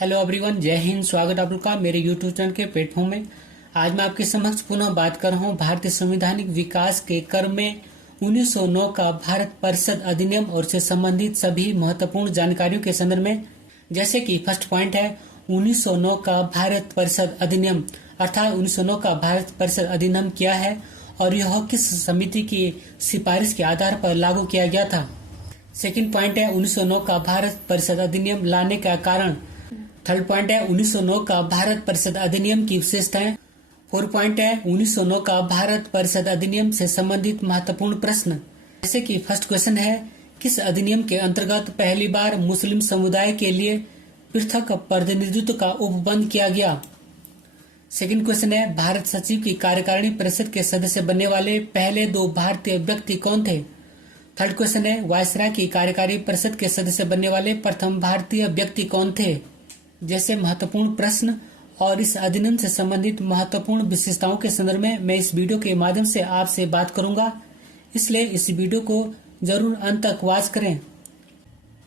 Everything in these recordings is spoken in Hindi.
हेलो एवरीवन, जय हिंद। स्वागत है आप लोग का मेरे यूट्यूब चैनल के प्लेटफॉर्म में। आज मैं आपके समक्ष पुनः बात कर रहा हूँ भारतीय संवैधानिक विकास के क्रम में 1909 का भारत परिषद अधिनियम और उससे संबंधित सभी महत्वपूर्ण जानकारियों के संदर्भ में। जैसे कि फर्स्ट पॉइंट है 1909 का भारत परिषद अधिनियम, अर्थात 1909 का भारत परिषद अधिनियम क्या है और यह किस समिति की सिफारिश के आधार पर लागू किया गया था। सेकंड पॉइंट है 1909 का भारत परिषद अधिनियम लाने का कारण। थर्ड पॉइंट है 1909 का भारत परिषद अधिनियम की विशेषताएं। फोर्थ पॉइंट है 1909 का भारत परिषद अधिनियम से संबंधित महत्वपूर्ण प्रश्न। जैसे कि फर्स्ट क्वेश्चन है, किस अधिनियम के अंतर्गत पहली बार मुस्लिम समुदाय के लिए पृथक प्रतिनिधित्व का उपबंध किया गया। सेकंड क्वेश्चन है, भारत सचिव की कार्यकारिणी परिषद के सदस्य बनने वाले पहले दो भारतीय व्यक्ति कौन थे। थर्ड क्वेश्चन है, वायसराय की कार्यकारी परिषद के सदस्य बनने वाले प्रथम भारतीय व्यक्ति कौन थे। जैसे महत्वपूर्ण प्रश्न और इस अधिनियम से संबंधित महत्वपूर्ण विशेषताओं के संदर्भ में मैं इस वीडियो के माध्यम से आपसे बात करूंगा, इसलिए इस वीडियो को जरूर अंत तक वॉच करें।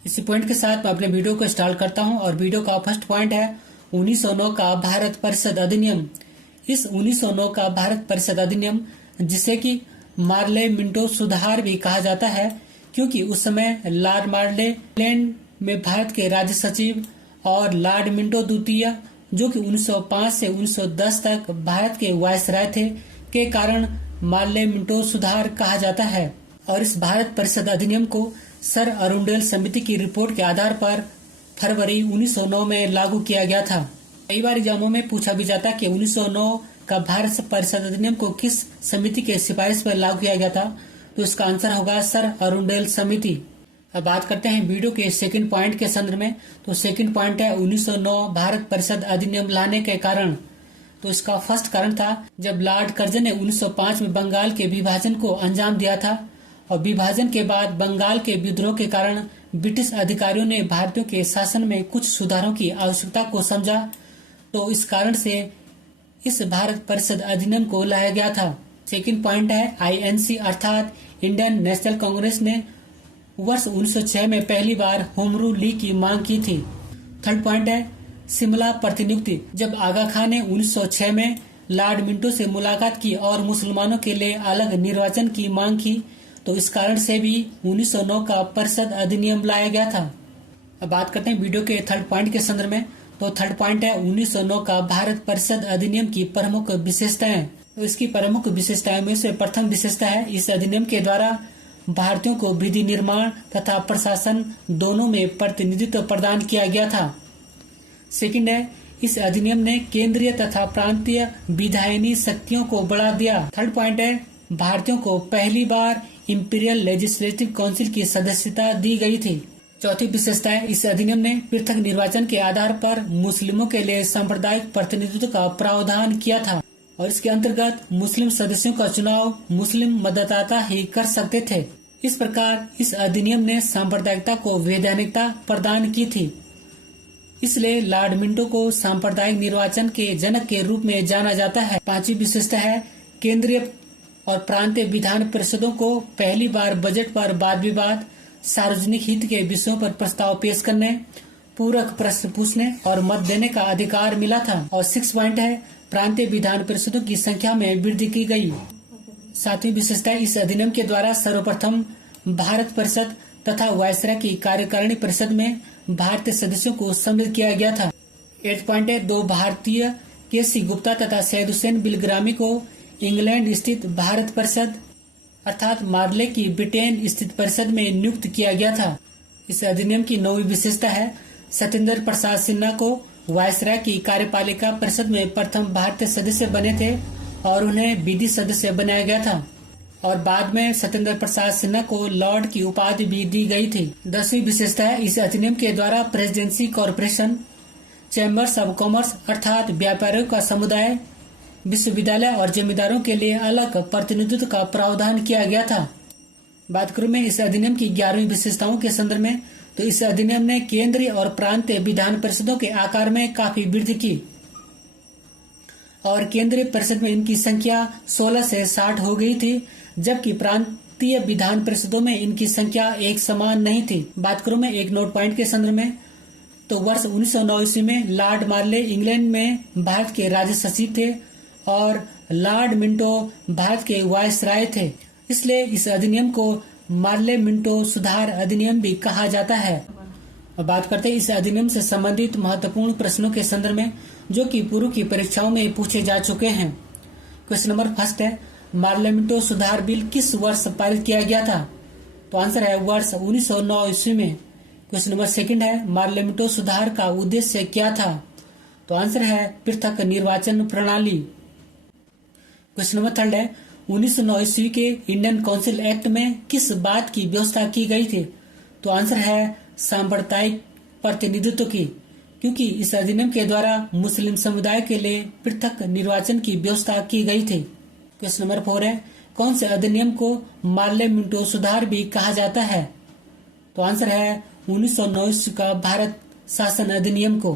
इसी पॉइंट के साथ मैं अपने वीडियो को स्टार्ट करता हूं और वीडियो का फर्स्ट पॉइंट है 1909 का भारत परिषद अधिनियम। इस 1909 का भारत परिषद अधिनियम, जिसे कि मार्ले मिंटो सुधार भी कहा जाता है, क्योंकि उस समय लॉर्ड मार्ले इंग्लैंड में भारत के राज्य सचिव और लॉर्ड मिंटो द्वितीय, जो कि 1905 से 1910 तक भारत के वायसराय थे, के कारण मार्ले मिंटो सुधार कहा जाता है। और इस भारत परिषद अधिनियम को सर अरुंडेल समिति की रिपोर्ट के आधार पर फरवरी 1909 में लागू किया गया था। कई बार एग्जामों में पूछा भी जाता कि 1909 का भारत परिषद अधिनियम को किस समिति के सिफारिश पर लागू किया गया था, तो इसका आंसर होगा सर अरुंडेल समिति। अब बात करते हैं वीडियो के सेकंड पॉइंट के संदर्भ में। तो सेकंड पॉइंट है 1909 भारत परिषद अधिनियम लाने के कारण। तो इसका फर्स्ट कारण था जब लॉर्ड कर्जन ने 1905 में बंगाल के विभाजन को अंजाम दिया था, और विभाजन के बाद बंगाल के विद्रोह के कारण ब्रिटिश अधिकारियों ने भारतीयों के शासन में कुछ सुधारों की आवश्यकता को समझा। तो इस कारण से इस भारत परिषद अधिनियम को लाया गया था। सेकंड पॉइंट है INC अर्थात इंडियन नेशनल कांग्रेस ने वर्ष 1906 में पहली बार होम रूल लीग की मांग की थी। थर्ड पॉइंट है शिमला प्रतिनियुक्ति। जब आगा खान ने 1906 में लॉर्ड मिंटो से मुलाकात की और मुसलमानों के लिए अलग निर्वाचन की मांग की, तो इस कारण से भी 1909 का परिषद अधिनियम लाया गया था। अब बात करते हैं वीडियो के थर्ड पॉइंट के संदर्भ में। तो थर्ड पॉइंट है 1909 का भारत परिषद अधिनियम की प्रमुख विशेषताएं। तो इसकी प्रमुख विशेषताएं में से प्रथम विशेषता है, इस अधिनियम के द्वारा भारतीयों को विधि निर्माण तथा प्रशासन दोनों में प्रतिनिधित्व प्रदान किया गया था। सेकंड है, इस अधिनियम ने केंद्रीय तथा प्रांतीय विधायनी शक्तियों को बढ़ा दिया। थर्ड पॉइंट है, भारतीयों को पहली बार इंपीरियल लेजिस्लेटिव काउंसिल की सदस्यता दी गई थी। चौथी विशेषता है, इस अधिनियम ने पृथक निर्वाचन के आधार पर मुस्लिमों के लिए सांप्रदायिक प्रतिनिधित्व का प्रावधान किया था, और इसके अंतर्गत मुस्लिम सदस्यों का चुनाव मुस्लिम मतदाता ही कर सकते थे। इस प्रकार इस अधिनियम ने सांप्रदायिकता को वैधानिकता प्रदान की थी, इसलिए लॉर्ड मिंटो को सांप्रदायिक निर्वाचन के जनक के रूप में जाना जाता है। पांचवी विशेषता है, केंद्रीय और प्रांतीय विधान परिषदों को पहली बार बजट पर वाद विवाद, सार्वजनिक हित के विषयों पर प्रस्ताव पेश करने, पूरक प्रश्न पूछने और मत देने का अधिकार मिला था। और 6 पॉइंट है, प्रांतीय विधान परिषदों की संख्या में वृद्धि की गई। सातवीं विशेषता, इस अधिनियम के द्वारा सर्वप्रथम भारत परिषद तथा वायसराय की कार्यकारिणी परिषद में भारतीय सदस्यों को सम्मिलित किया गया था। 8 पॉइंट है, 2 भारतीय KC गुप्ता तथा सैयद हुसैन बिलग्रामी को इंग्लैंड स्थित भारत परिषद अर्थात मार्ले की ब्रिटेन स्थित परिषद में नियुक्त किया गया था। इस अधिनियम की 9वीं विशेषता है, सत्येंद्र प्रसाद सिन्हा को वायसराय की कार्यपालिका परिषद में प्रथम भारतीय सदस्य बने थे और उन्हें विधि सदस्य बनाया गया था, और बाद में सत्येंद्र प्रसाद सिन्हा को लॉर्ड की उपाधि भी दी गई थी। 10वीं विशेषता है, इस अधिनियम के द्वारा presidency corporation, chambers of commerce अर्थात व्यापारियों का समुदाय, विश्वविद्यालय और जमींदारों के लिए अलग प्रतिनिधित्व का प्रावधान किया गया था। बात करूं मैं इस अधिनियम की 11वीं विशेषताओं के संदर्भ में, तो इस अधिनियम ने केंद्रीय और प्रांतीय विधान परिषदों के आकार में काफी वृद्धि की, और केंद्रीय परिषद में इनकी संख्या 16 से 60 हो गई थी, जबकि प्रांतीय विधान परिषदों में इनकी संख्या एक समान नहीं थी। बात करूं मैं एक नोट पॉइंट के संदर्भ में, तो वर्ष 1909 ईस्वी में लॉर्ड मार्ले इंग्लैंड में भारत के राज्य सचिव थे और लॉर्ड मिंटो भारत के वायसराय थे। इसलिए इस अधिनियम को मार्ले मिंटो सुधार अधिनियम भी कहा जाता है। अब बात करते हैं इस अधिनियम से संबंधित महत्वपूर्ण प्रश्नों के संदर्भ में जो कि पूर्व की परीक्षाओं में पूछे जा चुके हैं। क्वेश्चन नंबर फर्स्ट है, मार्ले मिंटो सुधार बिल किस वर्ष पारित किया गया था? तो आंसर है वर्ष 1909 ईस्वी में। क्वेश्चन नंबर सेकंड है, मार्ले मिंटो सुधार का उद्देश्य क्या था? तो आंसर है पृथक निर्वाचन प्रणाली। क्वेश्चन नंबर थर्ड है, 1909 ईस्वी के इंडियन काउंसिल एक्ट में किस बात की व्यवस्था की गई थी? तो आंसर है सांप्रदायिक प्रतिनिधित्व की, क्योंकि इस अधिनियम के द्वारा मुस्लिम समुदाय के लिए पृथक निर्वाचन की व्यवस्था की गई थी। क्वेश्चन नंबर 4 है, कौन से अधिनियम को मार्ले मिंटो सुधार भी कहा जाता है? तो आंसर है 1909 ईस्वी का भारत शासन अधिनियम को।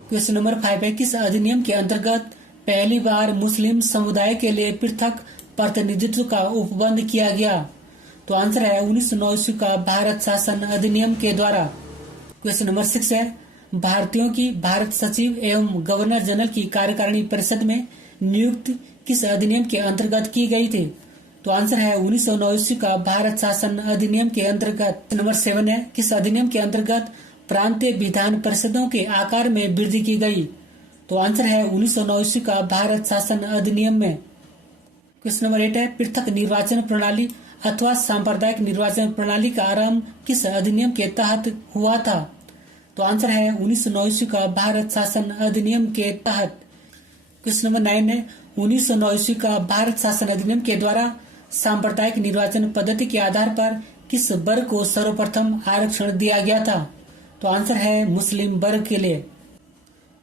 क्वेश्चन नंबर 5 है, किस अधिनियम के अंतर्गत पहली बार मुस्लिम समुदाय के लिए पृथक प्रतिनिधित्व का उपबंध किया गया? तो आंसर है 1909 ईस्वी का भारत शासन अधिनियम के द्वारा। क्वेश्चन नंबर 6 है, भारतीयों की भारत सचिव एवं गवर्नर जनरल की कार्यकारिणी परिषद में नियुक्ति किस अधिनियम के अंतर्गत की गई थी? तो आंसर है 1909 ईस्वी का भारत शासन अधिनियम के अंतर्गत। नंबर 7 है, किस अधिनियम के अंतर्गत प्रांतीय विधान परिषदों के आकार में वृद्धि की गई? तो आंसर है 1909 ईस्वी का भारत शासन अधिनियम में। क्वेश्चन नंबर 8 है, पृथक निर्वाचन प्रणाली अथवा सांप्रदायिक निर्वाचन प्रणाली का आरंभ किस अधिनियम के तहत हुआ था? तो आंसर है 1909 ईस्वी का भारत शासन अधिनियम के तहत। क्वेश्चन नंबर 9 है, 1909 ईस्वी का भारत शासन अधिनियम के द्वारा सांप्रदायिक निर्वाचन पद्धति के आधार पर किस वर्ग को सर्वप्रथम आरक्षण दिया गया था? तो आंसर है मुस्लिम वर्ग के लिए।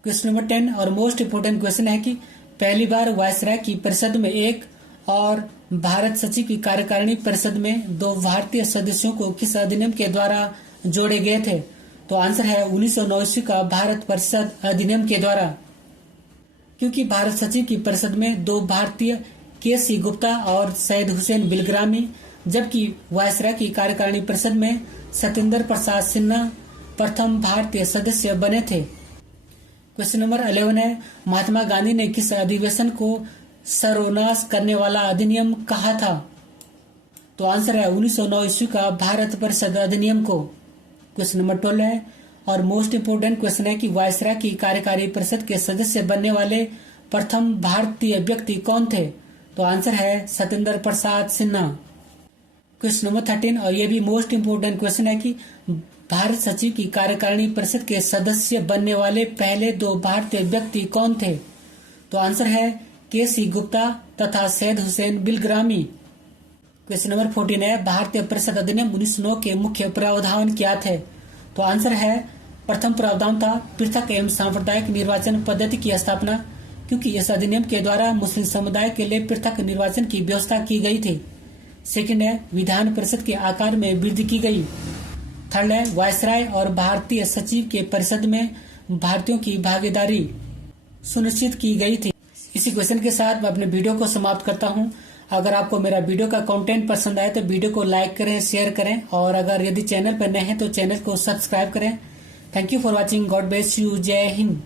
क्वेश्चन नंबर 10 और मोस्ट इम्पोर्टेंट क्वेश्चन है कि पहली बार वायसराय की परिषद में एक और भारत सचिव की कार्यकारिणी परिषद में 2 भारतीय सदस्यों को किस अधिनियम के द्वारा जोड़े गए थे? तो आंसर है 1909 ईस्वी का भारत परिषद अधिनियम के द्वारा, क्योंकि भारत सचिव की परिषद में 2 भारतीय के.सी. गुप्ता और सैयद हुसैन बिलग्रामी, जबकि वायसराय की कार्यकारिणी परिषद में सत्येंद्र प्रसाद सिन्हा प्रथम भारतीय सदस्य बने थे। क्वेश्चन नंबर 11 है, महात्मा गांधी ने किस अधिवेशन को सर्वनाश करने वाला अधिनियम कहा था? तो आंसर है 1909 ईस्वी का भारत परिषद अधिनियम को। क्वेश्चन नंबर 12 है और मोस्ट इम्पोर्टेंट क्वेश्चन है कि वायसराय की कार्यकारी परिषद के सदस्य बनने वाले प्रथम भारतीय व्यक्ति कौन थे? तो आंसर है सत्येंद्र प्रसाद सिन्हा। क्वेश्चन नंबर 13 और ये भी मोस्ट इम्पोर्टेंट क्वेश्चन है कि भारत सचिव की कार्यकारिणी परिषद के सदस्य बनने वाले पहले 2 भारतीय व्यक्ति कौन थे? तो आंसर है के.सी. गुप्ता तथा सैयद हुसैन बिलग्रामी। क्वेश्चन नंबर 14 है, भारतीय परिषद अधिनियम 1909 के मुख्य प्रावधान क्या थे? तो आंसर है प्रथम प्रावधान था पृथक एवं सांप्रदायिक निर्वाचन पद्धति की स्थापना, क्योंकि इस अधिनियम के द्वारा मुस्लिम समुदाय के लिए पृथक निर्वाचन की व्यवस्था की गई थी। सेकंड है, विधान परिषद के आकार में वृद्धि की गई। थर्ड है, वायसराय और भारतीय सचिव के परिषद में भारतीयों की भागीदारी सुनिश्चित की गई थी। इसी क्वेश्चन के साथ मैं अपने वीडियो को समाप्त करता हूं। अगर आपको मेरा वीडियो का कंटेंट पसंद आए तो वीडियो को लाइक करें, शेयर करें और अगर यदि चैनल पर नए हैं तो चैनल को सब्सक्राइब करें। Thank you for watching. God bless you. जय हिंद।